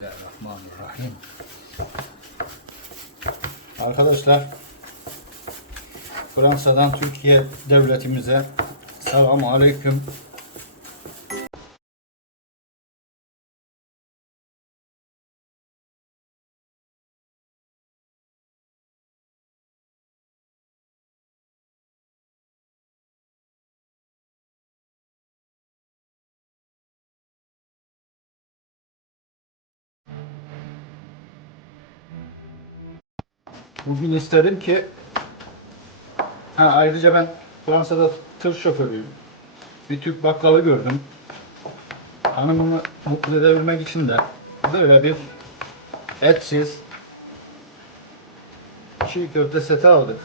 Bismillahirrahmanirrahim. Arkadaşlar Fransa'dan Türkiye devletimize selamu aleyküm. Bugün istedim ki ha, ayrıca ben Fransa'da tır şoförüyüm. Bir Türk bakkalı gördüm. Hanımımı mutlu edebilmek için de böyle bir etsiz çiğ köfte seti aldık.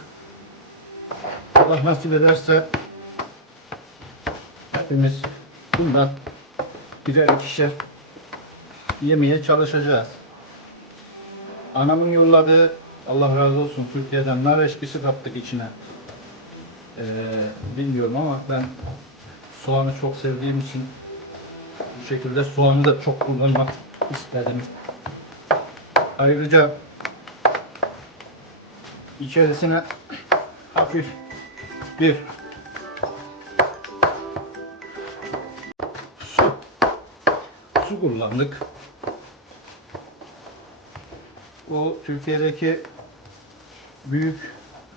Allah nasip ederse hepimiz bundan birer ikişer yemeye çalışacağız. Anamın yolladığı Allah razı olsun Türkiye'den nar eşkisi kattık içine. Ee, bilmiyorum ama ben soğanı çok sevdiğim için bu şekilde soğanı da çok kullanmak istedim. Ayrıca içerisine hafif bir su su kullandık. O Türkiye'deki büyük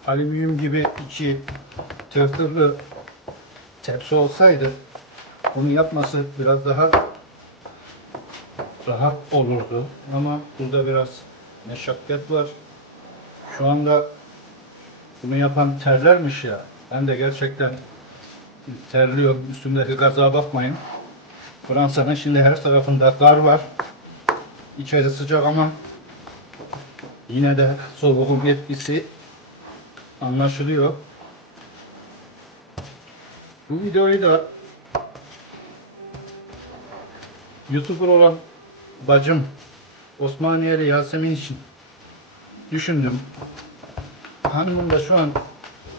alüminyum gibi içi tırtırlı tepsi olsaydı bunu yapması biraz daha rahat olurdu. Ama burada biraz meşakkat var. Şu anda bunu yapan terlermiş ya. Ben de gerçekten terliyorum. Üstümdeki gaza bakmayın. Fransa'nın şimdi her tarafında kar var. İçeri sıcak ama Yine de soğuğun etkisi anlaşılıyor. Bu videoyu da YouTuber olan bacım Osmaniyeli Yasemin için düşündüm. Hanımım da şu an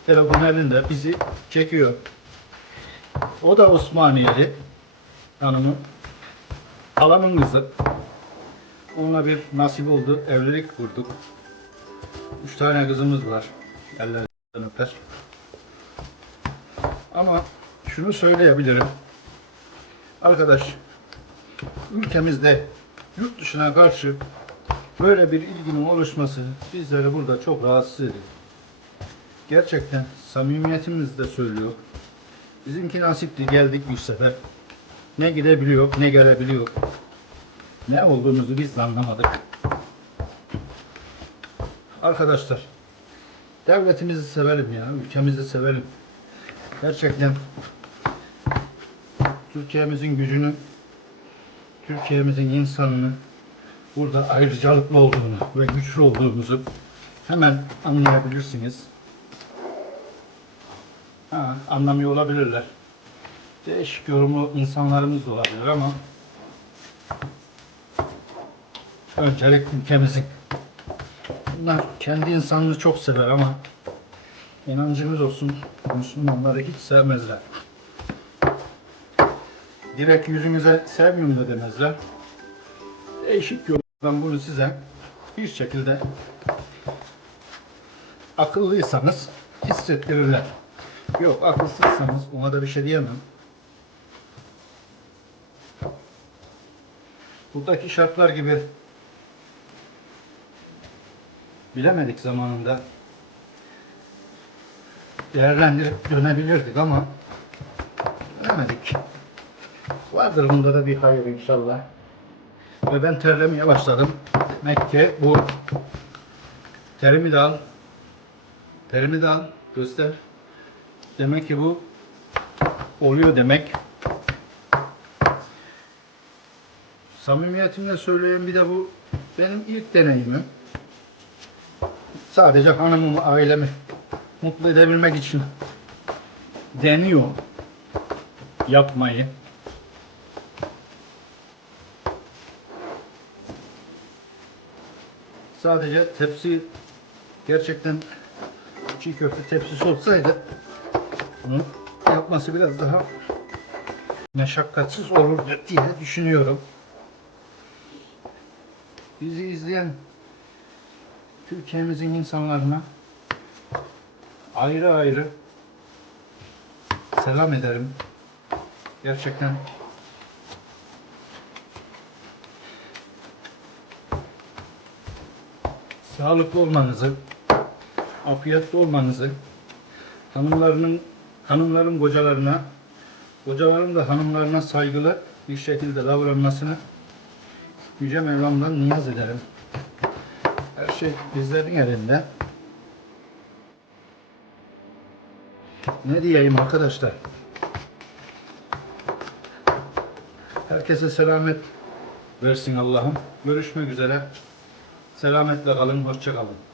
telefon elinde bizi çekiyor. O da Osmaniyeli hanımı. Halamın kızı. Onunla bir nasip oldu. Evlilik kurduk. Üç tane kızımız var. Ellerinden öper. Ama şunu söyleyebilirim. Arkadaş, ülkemizde yurt dışına karşı böyle bir ilginin oluşması bizleri burada çok rahatsız ediyor. Gerçekten samimiyetimizle söylüyor. Bizimki nasipti geldik bir sefer. Ne gidebiliyor ne gelebiliyor. Ne olduğumuzu biz de anlamadık. Arkadaşlar, devletimizi sevelim ya, ülkemizi sevelim. Gerçekten Türkiye'mizin gücünü, Türkiye'mizin insanını burada ayrıcalıklı olduğunu ve güçlü olduğumuzu hemen anlayabilirsiniz. Ha, anlamıyor olabilirler. Değişik yorumu insanlarımız olabilir ama öncelik ülkemizin. Bunlar kendi insanını çok sever ama inancımız olsun Müslümanları hiç sevmezler. Direkt yüzünüze sevmiyorum da demezler. Değişik yoldan bunu size bir şekilde akıllıysanız hissettirirler. Yok akılsızsanız ona da bir şey diyemem. Buradaki şartlar gibi bilemedik zamanında. Değerlendirip dönebilirdik ama bilemedik. Vardır bunda da bir hayır inşallah. Ve ben terlemeye başladım. Demek ki bu terimi de al. Terimi de al. Göster. Demek ki bu oluyor demek. Samimiyetimle söyleyeyim bir de bu benim ilk deneyimim. Sadece hanımımı, ailemi mutlu edebilmek için deniyor yapmayı. Sadece tepsi gerçekten çiğ köfte tepsisi olsaydı bunu yapması biraz daha meşakkatsiz olur diye düşünüyorum. bizi izleyen Türkiye'mizin insanlarına ayrı ayrı selam ederim. Gerçekten sağlıklı olmanızı, afiyetli olmanızı, hanımlarının hanımların kocalarına, kocaların da hanımlarına saygılı bir şekilde davranmasını Yüce Mevlam'dan niyaz ederim. Şey bizlerin elinde. Ne diyeyim arkadaşlar? Herkese selamet versin Allah'ım. Görüşmek üzere. Selametle kalın, hoşça kalın.